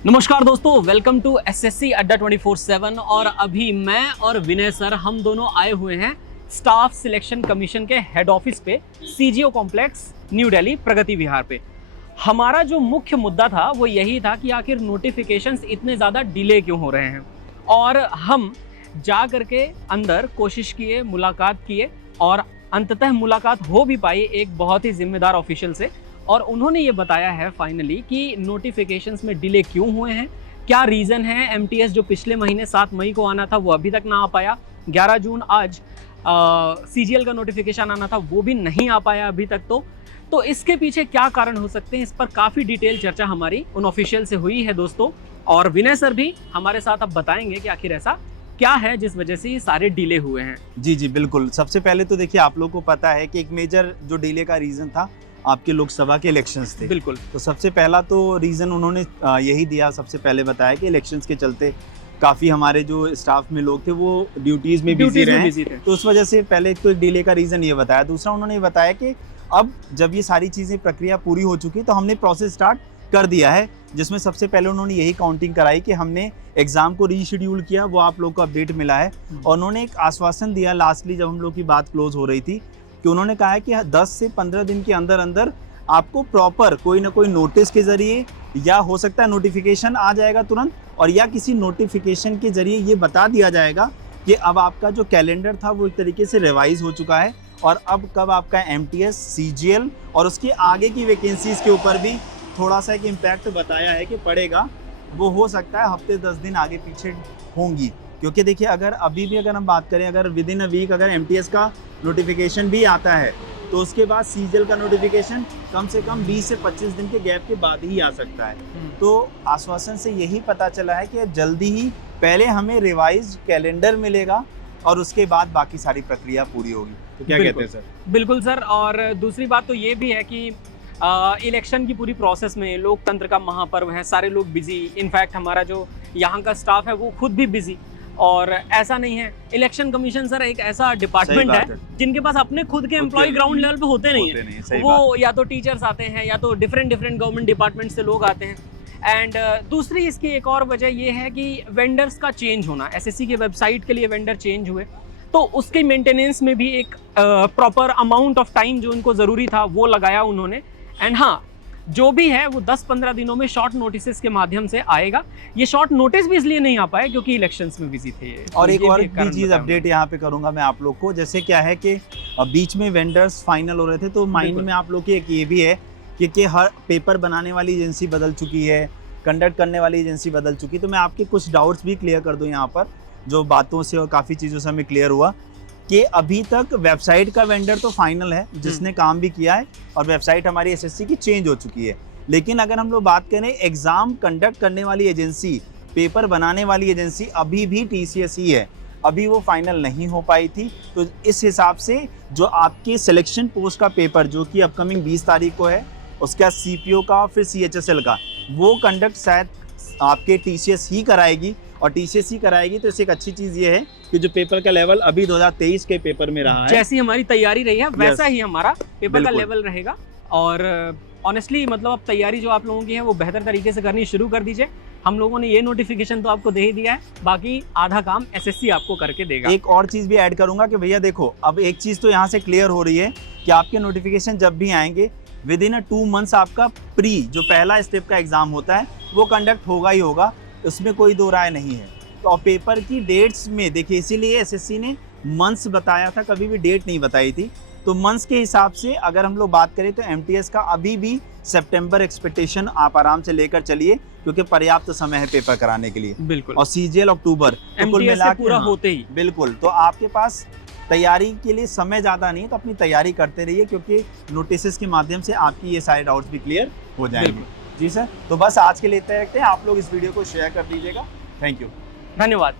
नमस्कार दोस्तों, welcome to SSC अड्डा 24/7। और अभी मैं और विनय सर हम दोनों आए हुए हैं स्टाफ सिलेक्शन कमीशन के हेड ऑफिस पे, सीजीओ कॉम्प्लेक्स, न्यू दिल्ली, प्रगति विहार पे। हमारा जो मुख्य मुद्दा था वो यही था कि आखिर नोटिफिकेशंस इतने ज़्यादा डिले क्यों हो रहे हैं। और हम जा करके अंदर कोशिश किए, मुलाकात किए और अंततः मुलाकात हो भी पाई एक बहुत ही जिम्मेदार ऑफिशियल से, और उन्होंने ये बताया है फाइनली कि नोटिफिकेशंस में डिले क्यों हुए हैं, क्या रीज़न है। एमटीएस जो पिछले महीने 7 मई को आना था वो अभी तक ना आ पाया, 11 जून आज सीजीएल का नोटिफिकेशन आना था वो भी नहीं आ पाया अभी तक। तो इसके पीछे क्या कारण हो सकते हैं, इस पर काफ़ी डिटेल चर्चा हमारी उन ऑफिशियल से हुई है दोस्तों। और विनय सर भी हमारे साथ अब बताएंगे कि आखिर ऐसा क्या है जिस वजह से ये सारे डिले हुए हैं। जी बिल्कुल। सबसे पहले तो देखिए, आप लोग को पता है कि एक मेजर जो डिले का रीज़न था आपके लोकसभा के इलेक्शंस थे। बिल्कुल। तो सबसे पहला तो रीज़न उन्होंने यही दिया, सबसे पहले बताया कि इलेक्शंस के चलते काफ़ी हमारे जो स्टाफ में लोग थे वो ड्यूटीज़ में बिजी रहे, तो उस वजह से पहले तो डिले का रीज़न ये बताया। दूसरा उन्होंने ये बताया कि अब जब ये सारी चीज़ें प्रक्रिया पूरी हो चुकी तो हमने प्रोसेस स्टार्ट कर दिया है, जिसमें सबसे पहले उन्होंने यही काउंटिंग कराई कि हमने एग्ज़ाम को रीशेड्यूल किया, वो आप लोग को अपडेट मिला है। और उन्होंने एक आश्वासन दिया लास्टली जब हम लोग की बात क्लोज हो रही थी कि उन्होंने कहा है कि 10 से 15 दिन के अंदर अंदर आपको प्रॉपर कोई ना कोई नोटिस के ज़रिए, या हो सकता है नोटिफिकेशन आ जाएगा तुरंत, और या किसी नोटिफिकेशन के ज़रिए ये बता दिया जाएगा कि अब आपका जो कैलेंडर था वो एक तरीके से रिवाइज़ हो चुका है, और अब कब आपका एमटीएस, सीजीएल और उसके आगे की वैकेंसीज़ के ऊपर भी थोड़ा सा एक इम्पैक्ट बताया है कि पड़ेगा। वो हो सकता है हफ्ते 10 दिन आगे पीछे होंगी, क्योंकि देखिए अगर अभी भी अगर हम बात करें, अगर विद इन अ वीक अगर एमटीएस का नोटिफिकेशन भी आता है तो उसके बाद सीजीएल का नोटिफिकेशन कम से कम 20 से 25 दिन के गैप के बाद ही आ सकता है। तो आश्वासन से यही पता चला है कि जल्दी ही पहले हमें रिवाइज कैलेंडर मिलेगा और उसके बाद बाकी सारी प्रक्रिया पूरी होगी। तो क्या कहते हैं सर? बिल्कुल सर। और दूसरी बात तो ये भी है कि इलेक्शन की पूरी प्रोसेस में लोकतंत्र का महापर्व है, सारे लोग बिजी, इनफैक्ट हमारा जो यहाँ का स्टाफ है वो खुद भी बिजी। और ऐसा नहीं है, इलेक्शन कमीशन सर एक ऐसा डिपार्टमेंट है जिनके पास अपने खुद के एम्प्लॉय ग्राउंड लेवल पे होते नहीं है। वो या तो टीचर्स आते हैं या तो डिफरेंट गवर्नमेंट डिपार्टमेंट से लोग आते हैं। एंड दूसरी इसकी एक और वजह ये है कि वेंडर्स का चेंज होना, एसएससी के वेबसाइट के लिए वेंडर चेंज हुए तो उसके मेंटेनेंस में भी एक प्रॉपर अमाउंट ऑफ टाइम जो उनको ज़रूरी था वो लगाया उन्होंने। एंड हाँ, जो भी है वो 10-15 दिनों में शॉर्ट नोटिस के माध्यम से आएगा। ये शॉर्ट नोटिस भी इसलिए नहीं आ पाए क्योंकि इलेक्शंस में बिजी थे। और एक और भी चीज़ अपडेट यहाँ पे करूँगा मैं आप लोग को, जैसे क्या है कि बीच में वेंडर्स फाइनल हो रहे थे तो माइंड में आप लोग की एक ये भी है कि हर पेपर बनाने वाली एजेंसी बदल चुकी है, कंडक्ट करने वाली एजेंसी बदल चुकी। तो मैं आपके कुछ डाउट्स भी क्लियर कर दूँ यहाँ पर, जो बातों से और काफ़ी चीज़ों से हमें क्लियर हुआ कि अभी तक वेबसाइट का वेंडर तो फाइनल है जिसने काम भी किया है, और वेबसाइट हमारी एसएससी की चेंज हो चुकी है। लेकिन अगर हम लोग बात करें एग्ज़ाम कंडक्ट करने वाली एजेंसी, पेपर बनाने वाली एजेंसी अभी भी टीसीएस ही है, अभी वो फाइनल नहीं हो पाई थी। तो इस हिसाब से जो आपके सिलेक्शन पोस्ट का पेपर जो कि अपकमिंग 20 तारीख को है, उसका सीपीओ का फिर सीएचएसएल का वो कंडक्ट शायद आपके टीसीएस ही कराएगी, और टीसीएस ही कराएगी तो इससे एक अच्छी चीज़ ये है कि जो पेपर का लेवल अभी 2023 के पेपर में रहा है, जैसी हमारी तैयारी रही है वैसा ही हमारा पेपर का लेवल रहेगा। और ऑनेस्टली मतलब अब तैयारी जो आप लोगों की है वो बेहतर तरीके से करनी शुरू कर दीजिए। हम लोगों ने ये नोटिफिकेशन तो आपको दे ही दिया है, बाकी आधा काम एसएससी आपको करके देगा। एक और चीज़ भी ऐड करूंगा कि भैया देखो, अब एक चीज़ तो यहाँ से क्लियर हो रही है कि आपके नोटिफिकेशन जब भी आएंगे विद इन 2 मंथ्स आपका प्री जो पहला स्टेप का एग्ज़ाम होता है वो कंडक्ट होगा ही होगा, उसमें कोई दो राय नहीं है। तो पेपर की डेट्स में देखिए, इसीलिए एसएससी ने मंथ्स बताया था, कभी भी डेट नहीं बताई थी। तो मंथ्स के हिसाब से अगर हम लोग बात करें तो एमटीएस का अभी भी सितंबर एक्सपेक्टेशन आप आराम से लेकर चलिए, क्योंकि पर्याप्त समय है पेपर कराने के लिए। बिल्कुल। और सीजीएल अक्टूबर एमटीएस से पूरा होते ही। बिल्कुल। तो आपके पास तैयारी के लिए समय ज़्यादा नहीं है, तो अपनी तैयारी करते रहिए, क्योंकि नोटिस के माध्यम से आपकी ये सारे डाउट्स भी क्लियर हो जाएंगे। जी सर। तो बस आज के लिए इतना रखते हैं, आप लोग इस वीडियो को शेयर कर दीजिएगा। थैंक यू, धन्यवाद।